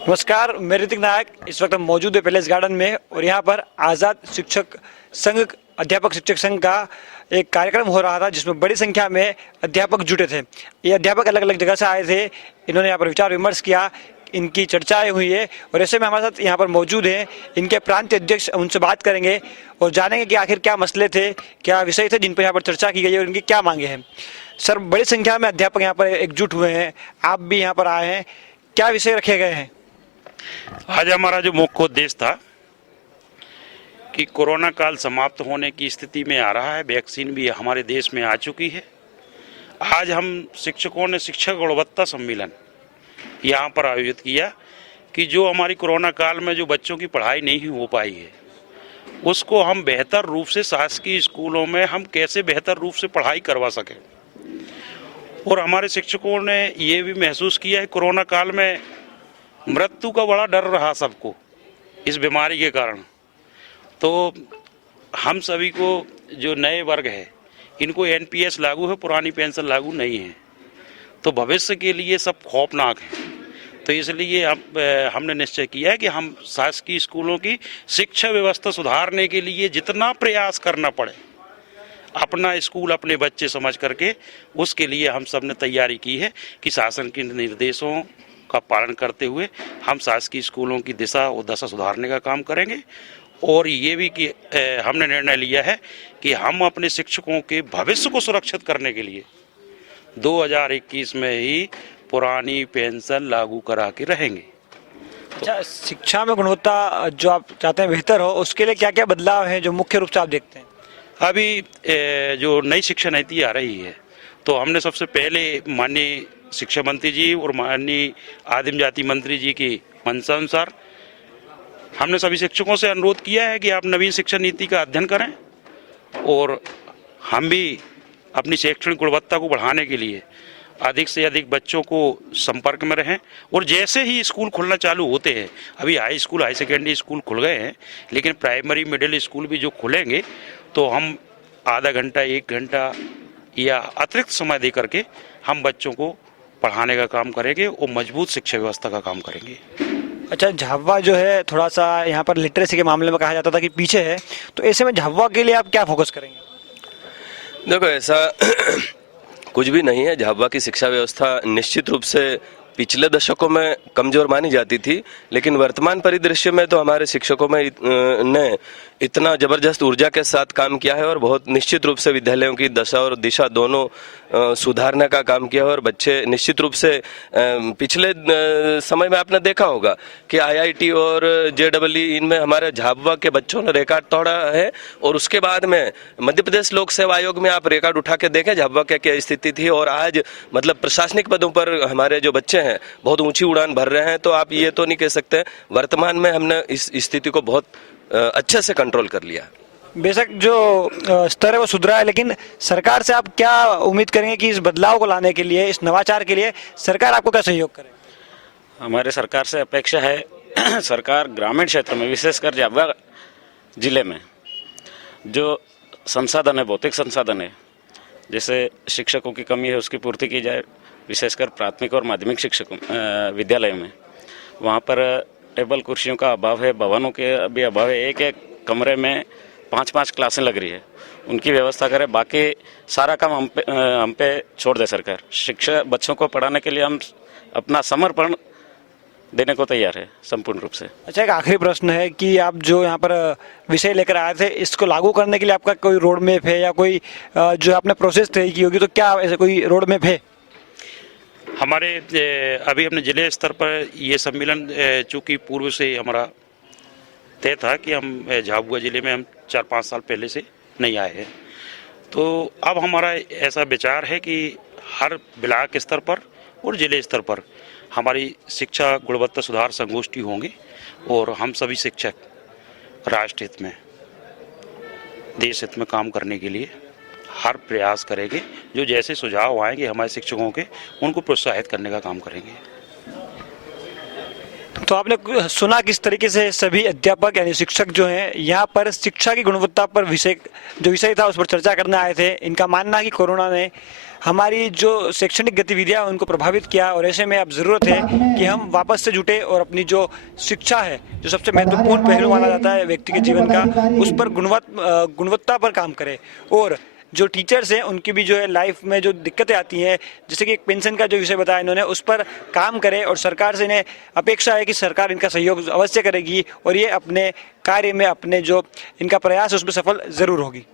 नमस्कार, मैं ऋतिक नायक। इस वक्त हम मौजूद है पैलेस गार्डन में और यहाँ पर आज़ाद शिक्षक संघ, अध्यापक शिक्षक संघ का एक कार्यक्रम हो रहा था जिसमें बड़ी संख्या में अध्यापक जुटे थे। ये अध्यापक अलग अलग जगह से आए थे। इन्होंने यहाँ पर विचार विमर्श किया, इनकी चर्चाएं हुई है और ऐसे में हमारे साथ यहाँ पर मौजूद हैं इनके प्रांतीय अध्यक्ष। उनसे बात करेंगे और जानेंगे कि आखिर क्या मसले थे, क्या विषय थे जिन पर यहाँ पर चर्चा की गई है और इनकी क्या मांगे हैं। सर, बड़ी संख्या में अध्यापक यहाँ पर एकजुट हुए हैं, आप भी यहाँ पर आए हैं, क्या विषय रखे गए हैं? आज हमारा जो मुख्य उद्देश्य था कि कोरोना काल समाप्त होने की स्थिति में आ रहा है, वैक्सीन भी हमारे देश में आ चुकी है। आज हम शिक्षकों ने शिक्षा गुणवत्ता सम्मेलन यहाँ पर आयोजित किया कि जो हमारी कोरोना काल में जो बच्चों की पढ़ाई नहीं हो पाई है उसको हम बेहतर रूप से शासकीय स्कूलों में हम कैसे बेहतर रूप से पढ़ाई करवा सकें। और हमारे शिक्षकों ने ये भी महसूस किया है कोरोना काल में मृत्यु का बड़ा डर रहा सबको इस बीमारी के कारण। तो हम सभी को जो नए वर्ग है इनको एनपीएस लागू है, पुरानी पेंशन लागू नहीं है, तो भविष्य के लिए सब खौफनाक है। तो इसलिए हमने निश्चय किया है कि हम शासकीय स्कूलों की शिक्षा व्यवस्था सुधारने के लिए जितना प्रयास करना पड़े, अपना स्कूल अपने बच्चे समझ करके उसके लिए हम सब ने तैयारी की है कि शासन के निर्देशों का पालन करते हुए हम शासकीय स्कूलों की दिशा और दशा सुधारने का काम करेंगे। और ये भी कि हमने निर्णय लिया है कि हम अपने शिक्षकों के भविष्य को सुरक्षित करने के लिए 2021 में ही पुरानी पेंशन लागू करा के रहेंगे। अच्छा, शिक्षा में गुणवत्ता जो आप चाहते हैं बेहतर हो, उसके लिए क्या क्या बदलाव है जो मुख्य रूप से आप देखते हैं? अभी जो नई शिक्षा नीति आ रही है तो हमने सबसे पहले माननीय शिक्षा मंत्री जी और माननीय आदिम जाति मंत्री जी की मंशा अनुसार हमने सभी शिक्षकों से अनुरोध किया है कि आप नवीन शिक्षा नीति का अध्ययन करें और हम भी अपनी शैक्षणिक गुणवत्ता को बढ़ाने के लिए अधिक से अधिक बच्चों को संपर्क में रहें। और जैसे ही स्कूल खुलना चालू होते हैं, अभी high school high secondary school खुल गए हैं, लेकिन प्राइमरी मिडिल स्कूल भी जो खुलेंगे तो हम आधा घंटा 1 घंटा या अतिरिक्त समय दे करके हम बच्चों को पढ़ाने का काम करेंगे और मजबूत शिक्षा व्यवस्था का काम करेंगे। अच्छा, झाबुआ जो है थोड़ा सा यहाँ पर लिटरेसी के मामले में कहा जाता था कि पीछे है, तो ऐसे में झाबुआ के लिए आप क्या फोकस करेंगे? देखो, ऐसा कुछ भी नहीं है। झाबुआ की शिक्षा व्यवस्था निश्चित रूप से पिछले दशकों में कमजोर मानी जाती थी, लेकिन वर्तमान परिदृश्य में तो हमारे शिक्षकों में ने इतना जबरदस्त ऊर्जा के साथ काम किया है और बहुत निश्चित रूप से विद्यालयों की दशा और दिशा दोनों सुधारने का काम किया है। और बच्चे निश्चित रूप से पिछले समय में आपने देखा होगा कि आईआईटी और जेईई इनमें हमारे झाबुआ के बच्चों ने रिकॉर्ड तोड़ा है। और उसके बाद में मध्य प्रदेश लोक सेवा आयोग में आप रिकॉर्ड उठा के देखें झाबुआ की क्या स्थिति थी। और आज मतलब प्रशासनिक पदों पर हमारे जो बच्चे हैं बहुत ऊंची उड़ान भर रहे हैं। तो आप ये तो नहीं कह सकते, वर्तमान में हमने इस स्थिति को बहुत अच्छे से कंट्रोल कर लिया। बेशक जो स्तर है वो सुधरा है, लेकिन सरकार से आप क्या उम्मीद करेंगे कि इस बदलाव को लाने के लिए, इस नवाचार के लिए सरकार आपको क्या सहयोग करे? हमारे सरकार से अपेक्षा है सरकार ग्रामीण क्षेत्र में, विशेषकर झाबुआ जिले में जो संसाधन है, भौतिक संसाधन है, जैसे शिक्षकों की कमी है उसकी पूर्ति की जाए। विशेषकर प्राथमिक और माध्यमिक शिक्षकों विद्यालय में वहाँ पर टेबल कुर्सियों का अभाव है, भवनों के भी अभाव है। एक एक कमरे में 5-5 क्लासें लग रही है, उनकी व्यवस्था करें। बाकी सारा काम हम पे छोड़ दे सरकार। शिक्षा बच्चों को पढ़ाने के लिए हम अपना समर्पण देने को तैयार है संपूर्ण रूप से। अच्छा, एक आखिरी प्रश्न है कि आप जो यहाँ पर विषय लेकर आए थे, इसको लागू करने के लिए आपका कोई रोड मैप है या कोई जो आपने प्रोसेस तय की होगी, तो क्या ऐसे कोई रोड मैप है? हमारे अभी अपने जिले स्तर पर ये सम्मेलन चूँकि पूर्व से हमारा तय था कि हम झाबुआ जिले में हम 4-5 साल पहले से नहीं आए हैं, तो अब हमारा ऐसा विचार है कि हर ब्लॉक स्तर पर और जिले स्तर पर हमारी शिक्षा गुणवत्ता सुधार संगोष्ठी होंगी और हम सभी शिक्षक राष्ट्र हित में, देश हित में काम करने के लिए हर प्रयास करेंगे। जो जैसे सुझाव आएंगे हमारे शिक्षकों के, उनको प्रोत्साहित करने का काम करेंगे। तो आपने सुना किस तरीके से सभी अध्यापक यानी शिक्षक जो हैं यहाँ पर शिक्षा की गुणवत्ता पर विषय था उस पर चर्चा करने आए थे। इनका मानना है कि कोरोना ने हमारी जो शैक्षणिक गतिविधियां उनको प्रभावित किया और ऐसे में अब ज़रूरत है कि हम वापस से जुटे और अपनी जो शिक्षा है, जो सबसे महत्वपूर्ण पहलू माना जाता है व्यक्ति के जीवन का, उस पर गुणवत्ता पर काम करें। और जो टीचर्स हैं उनकी भी जो है लाइफ में जो दिक्कतें आती हैं, जैसे कि एक पेंशन का जो विषय बताया इन्होंने, उस पर काम करें। और सरकार से इन्हें अपेक्षा है कि सरकार इनका सहयोग अवश्य करेगी और ये अपने कार्य में अपने जो इनका प्रयास है उसमें सफल ज़रूर होगी।